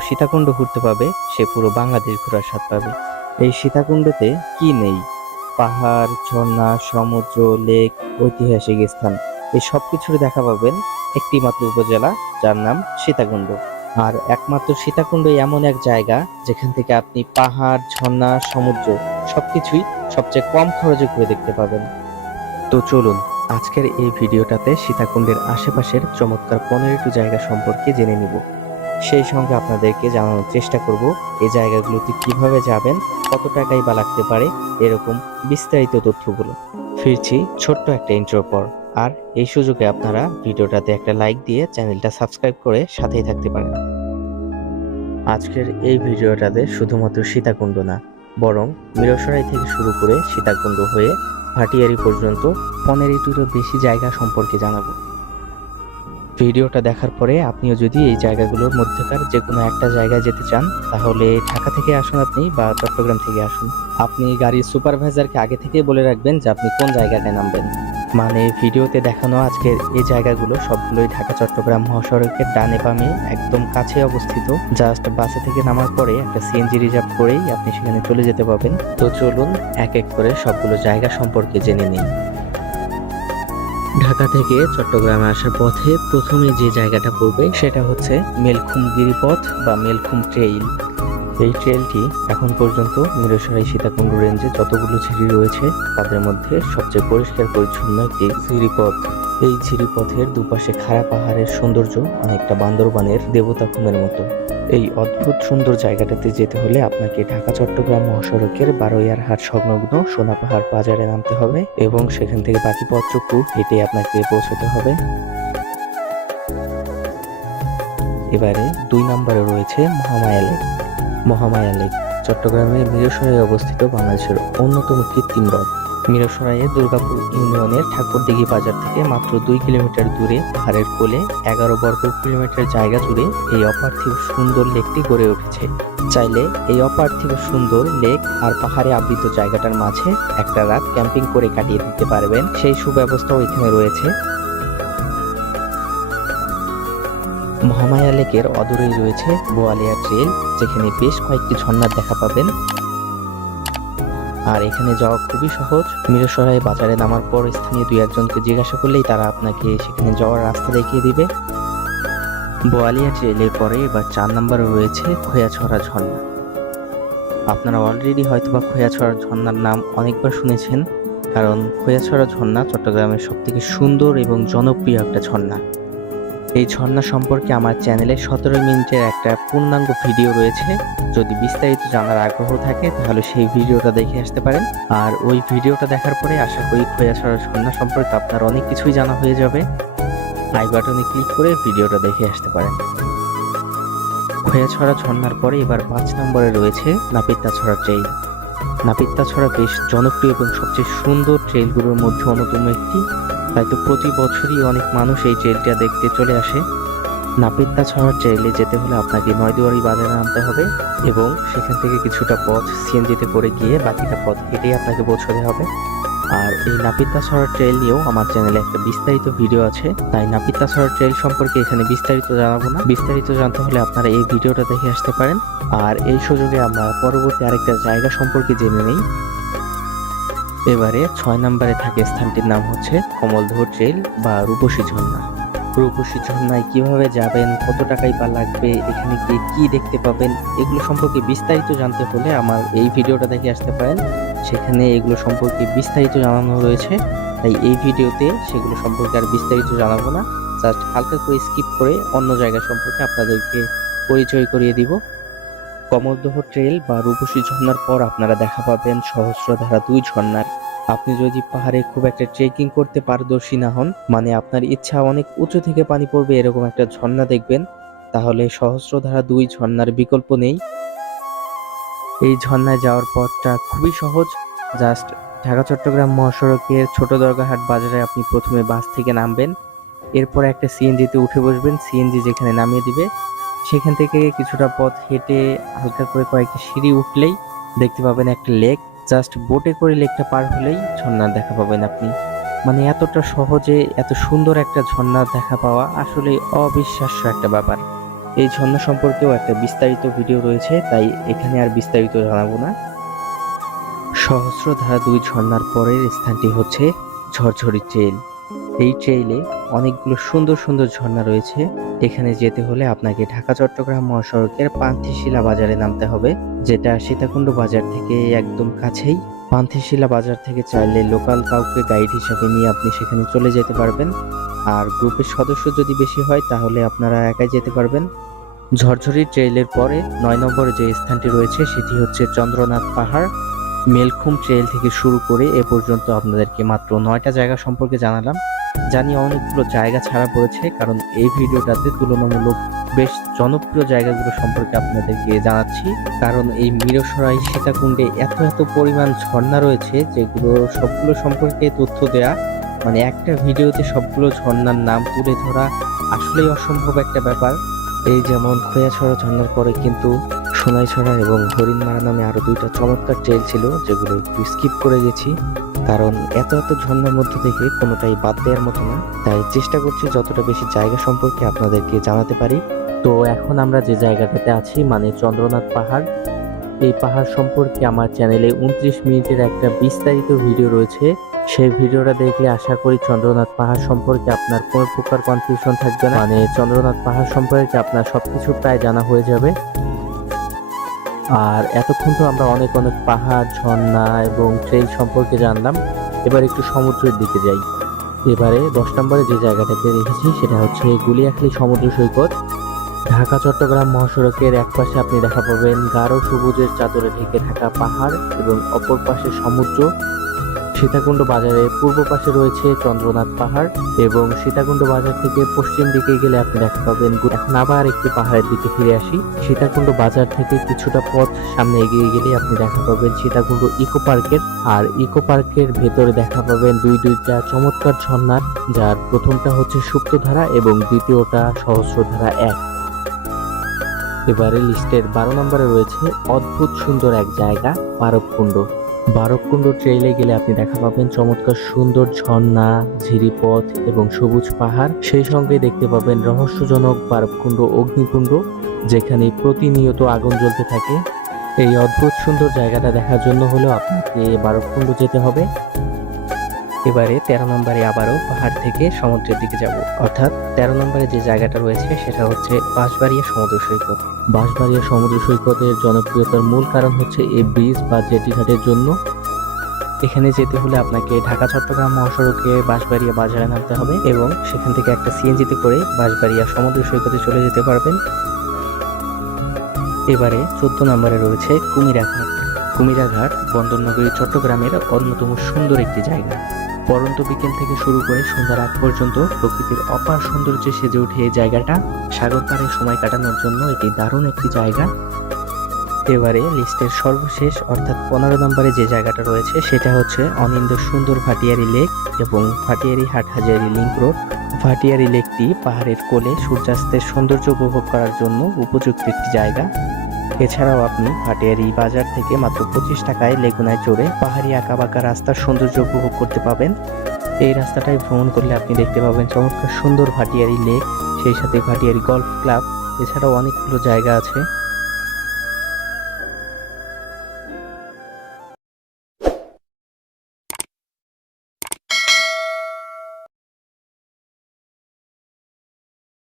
সীতাকুণ্ড ঘুরতে পাবে, সে পুরো বাংলাদেশ ঘোরার স্বাদ পাবে। এই সীতাকুণ্ডতে কি নেই? পাহাড়, ঝর্ণা, সমুদ্র, লেক, ঐতিহাসিক স্থান এই সব কিছুর দেখা পাবেন একটি মাত্র উপজেলা, যার নাম সীতাকুণ্ড। আর একমাত্র সীতাকুণ্ড এমন এক জায়গা, যেখান থেকে আপনি পাহাড়, ঝর্ণা, সমুদ্র, সবকিছুই সবচেয়ে কম খরচে ঘুরে দেখতে পাবেন। তো চলুন, আজকের এই ভিডিওটাতে সীতাকুণ্ডের আশেপাশের চমৎকার পনেরোটি জায়গা সম্পর্কে জেনে নিব। সেই সঙ্গে আপনাদেরকে জানানোর চেষ্টা করব এই জায়গাগুলোতে কীভাবে যাবেন, কত টাকাই বা লাগতে পারে, এরকম বিস্তারিত তথ্যগুলো। ফিরছি ছোট্ট একটা ইন্ট্রোর পর। আর এই সুযোগে আপনারা ভিডিওটাতে একটা লাইক দিয়ে চ্যানেলটা সাবস্ক্রাইব করে সাথেই থাকতে পারেন। আজকের এই ভিডিওটাতে শুধুমাত্র সীতাকুণ্ড না, বরং মিরসরাই থেকে শুরু করে সীতাকুণ্ড হয়ে ভাটিয়ারি পর্যন্ত পনেরোটিরও বেশি জায়গা সম্পর্কে জানাব। ভিডিওটা দেখার পরে আপনিও যদি এই জায়গাগুলোর মধ্যেকার যে কোনো একটা জায়গায় যেতে চান, তাহলে ঢাকা থেকে আসুন আপনি বা চট্টগ্রাম থেকে আসুন। আপনি গাড়ির সুপারভাইজারকে আগে থেকে বলে রাখবেন যে আপনি কোন জায়গাটায় নামবেন। মানে ভিডিওতে দেখানো আজকের এই জায়গাগুলো সবগুলোই ঢাকা, চট্টগ্রাম মহাসড়কের ডানে বামে একদম কাছে অবস্থিত। জাস্ট বাসে থেকে নামার পরে একটা সিএনজি রিজার্ভ করেই আপনি সেখানে চলে যেতে পারবেন। তো চলুন এক এক করে সবগুলো জায়গা সম্পর্কে জেনে নিন ঢাকা থেকে চট্টগ্রামে আসার পথে প্রথমে যে জায়গাটা পড়বে সেটা হচ্ছে মেলখুম গিরিপথ বা মেলখুম ট্রেইল এই ট্রেলটি এখন পর্যন্ত মিরসরাই সীতাকুণ্ড রেঞ্জে যতগুলো ঝিরি রয়েছে, তাদের মধ্যে সবচেয়ে পরিষ্কার পরিচ্ছন্ন একটি ঝিরিপথ। এই ঝিরিপথের দুপাশে খাড়া পাহাড়ের সৌন্দর্য অনেকটা বান্দরবানের দেবতা খুমের মতো। এই অদ্ভুত সুন্দর জায়গাটাতে যেতে হলে আপনাকে ঢাকা, চট্টগ্রাম মহাসড়কের বারোয়ার হাট সংলগ্ন সোনাপাহাড় বাজারে নামতে হবে এবং সেখান থেকে বাকি পথটুকু হেঁটে আপনাকে পৌঁছতে হবে। এবারে দুই নম্বরে রয়েছে মহামায়া লেক। মহামায়া লেক চট্টগ্রামের মিরসরাই অবস্থিত বাংলাদেশের অন্যতম কৃত্রিম হ্রদ। মিরসরাইয়ের দুর্গাপুর ইউনিয়নের ঠাকুরদিঘি বাজার থেকে মাত্র দুই কিলোমিটার দূরে পাহাড়ের কোলে এগারো বর্গ কিলোমিটার জায়গা জুড়ে এই অপার্থিব সুন্দর লেকটি গড়ে উঠেছে। চাইলে এই অপার্থিব সুন্দর লেক আর পাহাড়ে আবৃত জায়গাটার মাঝে একটা রাত ক্যাম্পিং করে কাটিয়ে দিতে পারবেন। সেই সুব্যবস্থাও এখানে রয়েছে। মহামায়া লেকের অদূরেই রয়েছে বোয়ালিয়া ট্রেল, যেখানে বেশ কয়েকটি ঝর্ণার দেখা পাবেন। আর এখানে যাওয়া খুবই সহজ। মিরসরাই বাজারে নামার পর স্থানীয় দুই একজনকে জিজ্ঞাসা করলেই তারা আপনাকে সেখানে যাওয়ার রাস্তা দেখিয়ে দিবে। বোয়ালিয়া ট্রেলের পরে এবার চার নম্বরে রয়েছে খোয়াছড়া ঝর্ণা। আপনারা অলরেডি হয়তোবা খোয়াছড়া ঝর্ণার নাম অনেকবার শুনেছেন, কারণ খোয়াছড়া ঝর্ণা চট্টগ্রামের সবথেকে সুন্দর এবং জনপ্রিয় একটা ঝর্ণা। এই ঝর্ণা সম্পর্কে আমার চ্যানেলে সতেরো মিনিটের একটা পূর্ণাঙ্গ ভিডিও রয়েছে। যদি বিস্তারিত জানার আগ্রহ থাকে, তাহলে সেই ভিডিওটা দেখে আসতে পারেন। আর ওই ভিডিওটা দেখার পরে আশা করি খোয়াছড়া ঝর্ণা সম্পর্কে আপনার অনেক কিছুই জানা হয়ে যাবে। আই বাটনে ক্লিক করে ভিডিওটা দেখে আসতে পারেন। খোয়াছড়া ঝর্ণার পরে এবার পাঁচ নম্বরে রয়েছে নাপিত্তা নাপিত্তাছড়া ট্রেইল নাপিত্তাছড়া বেশ জনপ্রিয় এবং সবচেয়ে সুন্দর ট্রেইলগুলোর মধ্যে অন্যতম একটি। তাই তো প্রতি বছরই অনেক মানুষ এই ট্রেলটা দেখতে চলে আসে। নাপিত্তা ছড়ার ট্রেলে যেতে হলে আপনাকে নয়দুয়ারি বাজারে নামতে হবে এবং সেখান থেকে কিছুটা পথ সিএনজিতে করে গিয়ে বাকিটা পথ হেঁটেই আপনাকে পৌঁছতে হবে। আর এই নাপিত্তা ছড়ার ট্রেল নিয়েও আমার চ্যানেলে একটা বিস্তারিত ভিডিও আছে। তাই নাপিত্তা ছড়ার ট্রেল সম্পর্কে এখানে বিস্তারিত জানাব না। বিস্তারিত জানতে হলে আপনারা এই ভিডিওটা দেখে আসতে পারেন। আর এই সুযোগে আমরা পরবর্তী আরেকটা জায়গা সম্পর্কে জেনে নেই। এবারে ছয় নম্বরে থাকে স্থানটির নাম হচ্ছে কমলদহ ট্রেল বা রূপসী ঝর্ণা। রূপসী ঝর্ণায় কীভাবে যাবেন, কত টাকাই বা লাগবে, এখানে গিয়ে কি দেখতে পাবেন, এগুলো সম্পর্কে বিস্তারিত জানতে হলে আমার এই ভিডিওটা দেখে আসতে পারেন। সেখানে এগুলো সম্পর্কে বিস্তারিত জানানো রয়েছে, তাই এই ভিডিওতে সেগুলো সম্পর্কে আর বিস্তারিত জানাব না। জাস্ট হালকা করে স্কিপ করে অন্য জায়গা সম্পর্কে আপনাদেরকে পরিচয় করিয়ে দিব। কমলদহ ট্রেল বা রূপসী ঝর্ণার পর আপনারা দেখা পাবেন সহস্রধারা দুই ঝর্ণার। আপনি যদি পাহাড়ে খুব একটা ট্রেকিং করতে পারদর্শী না হন মানে আপনার ইচ্ছা অনেক উঁচু থেকে পানি পড়বে এরকম একটা ঝর্ণা দেখবেন, তাহলে সহস্রধারা দুই ঝর্ণার বিকল্প নেই। এই ঝর্ণায় যাওয়ার পথটা খুবই সহজ। জাস্ট ঢাকা, চট্টগ্রাম মহাসড়কের ছোট দরগাহাট বাজারে আপনি প্রথমে বাস থেকে নামবেন। এরপর একটা সিএনজিতে উঠে বসবেন। সিএনজি যেখানে নামিয়ে দিবে সেখান থেকে কিছুটা পথ হেঁটে হালকা করে কয়েকটি সিঁড়ি উঠলেই দেখতে পাবেন একটা লেক। জাস্ট বোটে করে লেকটা পার হলেই ঝর্ণার দেখা পাবেন আপনি। মানে এতটা সহজে, এত সুন্দর একটা ঝর্ণার দেখা পাওয়া আসলে অবিশ্বাস্য একটা ব্যাপার। এই ঝর্ণা সম্পর্কেও একটা বিস্তারিত ভিডিও রয়েছে, তাই এখানে আর বিস্তারিত জানাব না। সহস্রধারা দুই ঝর্ণার পরের স্থানটি হচ্ছে ঝরঝরি ট্রেল এই ট্রেইলে অনেকগুলো সুন্দর সুন্দর ঝর্ণা রয়েছে। এখানে যেতে হলে আপনাকে ঢাকা, চট্টগ্রাম মহাসড়কের পান্থিশিলা বাজারে নামতে হবে, যেটা সীতাকুণ্ড বাজার থেকে একদম কাছেই। পান্থিশিলা বাজার থেকে চাইলে লোকাল কাউকে গাইড হিসাবে নিয়ে আপনি সেখানে চলে যেতে পারবেন। আর গ্রুপের সদস্য যদি বেশি হয়, তাহলে আপনারা একাই যেতে পারবেন। ঝরঝরি ট্রেইলের পরে নয় নম্বরে যে স্থানটি রয়েছে, সেটি হচ্ছে চন্দ্রনাথ পাহাড়। মেলখুম ট্রেইল থেকে শুরু করে এ পর্যন্ত আপনাদেরকে মাত্র নয়টা জায়গা সম্পর্কে জানালাম। জানি অনেকগুলো জায়গা ছাড়া পড়েছে, কারণ এই ভিডিওটাতে তুলনামূলক বেশ জনপ্রিয় জায়গাগুলো সম্পর্কে আপনাদেরকে জানাচ্ছি। কারণ এই মিরসরাই সীতাকুণ্ডে এত এত পরিমাণ ঝর্ণা রয়েছে, যেগুলো সবগুলো সম্পর্কে তথ্য দেয়া। মানে একটা ভিডিওতে সবগুলো ঝর্ণার নাম তুলে ধরা আসলেই অসম্ভব একটা ব্যাপার। এই যেমন খোয়াছড়া ঝর্ণার পরে কিন্তু সোনাইছড়া এবং হরিণমারা নামে আরও দুইটা চমৎকার ট্রেল ছিল, যেগুলো একটু স্কিপ করে গেছি। কারণ এত এত ঝর্ণার মধ্যে থেকে কোনোটাই বাদ দেওয়ার মতো না। তাই চেষ্টা করছি যতটা বেশি জায়গা সম্পর্কে আপনাদেরকে জানাতে পারি। তো এখন আমরা যে জায়গাটাতে আছি মানে চন্দ্রনাথ পাহাড়, এই পাহাড় সম্পর্কে আমার চ্যানেলে উনত্রিশ মিনিটের একটা বিস্তারিত ভিডিও রয়েছে। সেই ভিডিওটা দেখলে আশা করি চন্দ্রনাথ পাহাড় সম্পর্কে আপনার কোনো প্রকার কনফিউশন থাকবে না। মানে চন্দ্রনাথ পাহাড় সম্পর্কে আপনার সবকিছু প্রায় জানা হয়ে যাবে। আর এতক্ষণ তো আমরা অনেক অনেক পাহাড়, ঝর্ণা এবং ট্রেল সম্পর্কে জানলাম। এবার একটু সমুদ্রের দিকে যাই। এবারে দশ নম্বরে যে জায়গাটাতে রেখেছি সেটা হচ্ছে গুলিয়াখালি সমুদ্র সৈকত। ঢাকা, চট্টগ্রাম মহাসড়কের এক পাশে আপনি দেখা পাবেন গাঢ় সবুজের চাদরে ঢেকে থাকা পাহাড় এবং অপর পাশে সমুদ্র। সীতাকুণ্ড বাজারের পূর্ব পাশে রয়েছে চন্দ্রনাথ পাহাড় এবং সীতাকুণ্ড বাজার থেকে পশ্চিম দিকে গেলে আপনি দেখা পাবেন এখন আবার একটি পাহাড়ের দিকে ফিরে আসি। সীতাকুণ্ড বাজার থেকে কিছুটা পথ সামনে এগিয়ে গেলে আপনি দেখা পাবেন সীতাকুণ্ড ইকো পার্কের আর ইকো পার্কের ভেতরে দেখা পাবেন দুই দুইটা চমৎকার ঝর্ণার যার প্রথমটা হচ্ছে সুপ্তধারা এবং দ্বিতীয়টা সহস্রধারা এক। এবারে লিস্টের বারো নম্বরে রয়েছে অদ্ভুত সুন্দর এক জায়গা বারবকুণ্ড বারবকুণ্ড ট্রেইলে গেলে আপনি দেখা পাবেন চমৎকার সুন্দর ঝর্ণা, ঝিরিপথ এবং সবুজ পাহাড়। সেই সঙ্গে দেখতে পাবেন রহস্যজনক বারকুণ্ড অগ্নিকুণ্ড, যেখানে প্রতিনিয়ত আগুন জ্বলতে থাকে। এই অদ্ভুত সুন্দর জায়গাটা দেখার জন্য হলেও আপনাকে বারকুণ্ড যেতে হবে। এবারে তেরো নম্বরে আবারও পাহাড় থেকে সমুদ্রের দিকে যাব। অর্থাৎ তেরো নম্বরে যে জায়গাটা রয়েছে সেটা হচ্ছে বাঁশবাড়িয়া সমুদ্র সৈকত। বাঁশবাড়িয়া সমুদ্র সৈকতের জনপ্রিয়তার মূল কারণ হচ্ছে এই ব্রিজ বা জেটিঘাটের জন্য। এখানে যেতে হলে আপনাকে ঢাকা চট্টগ্রাম মহাসড়কে বাঁশবাড়িয়া বাজারে নামতে হবে এবং সেখান থেকে একটা সিএনজিতে করে বাঁশবাড়িয়া সমুদ্র সৈকতে চলে যেতে পারবেন। এবারে চোদ্দ নম্বরে রয়েছে কুমিরাঘাট কুমিরাঘাট বন্দরনগরী চট্টগ্রামের অন্যতম সুন্দর একটি জায়গা। পরন্ত বিকেল থেকে শুরু করে সন্ধ্যা রাত পর্যন্ত প্রকৃতির অপার সৌন্দর্যে সেজে ওঠে এই জায়গাটা। সাগর পাড়ে সময় কাটানোর জন্য এটি দারুণ একটি জায়গা। এবারে লিস্টের সর্বশেষ, অর্থাৎ পনেরো নম্বরে যে জায়গাটা রয়েছে, সেটা হচ্ছে অনিন্দ সুন্দর ভাটিয়ারি লেক এবং ভাটিয়ারি হাটহাজারি লিঙ্ক রোড। ভাটিয়ারি লেকটি পাহাড়ের কোলে সূর্যাস্তের সৌন্দর্য উপভোগ করার জন্য উপযুক্ত একটি জায়গা। এছাড়াও আপনি ভাটিয়ারি বাজার থেকে মাত্র পঁচিশ টাকায় লেগুনায় চড়ে পাহাড়ি আঁকা বাঁকা রাস্তার সৌন্দর্য উপভোগ করতে পাবেন। এই রাস্তাটায় ভ্রমণ করলে আপনি দেখতে পাবেন চমৎকার সুন্দর ভাটিয়ারি লেক, সেই সাথে ভাটিয়ারি গলফ ক্লাব, এছাড়াও অনেকগুলো জায়গা আছে।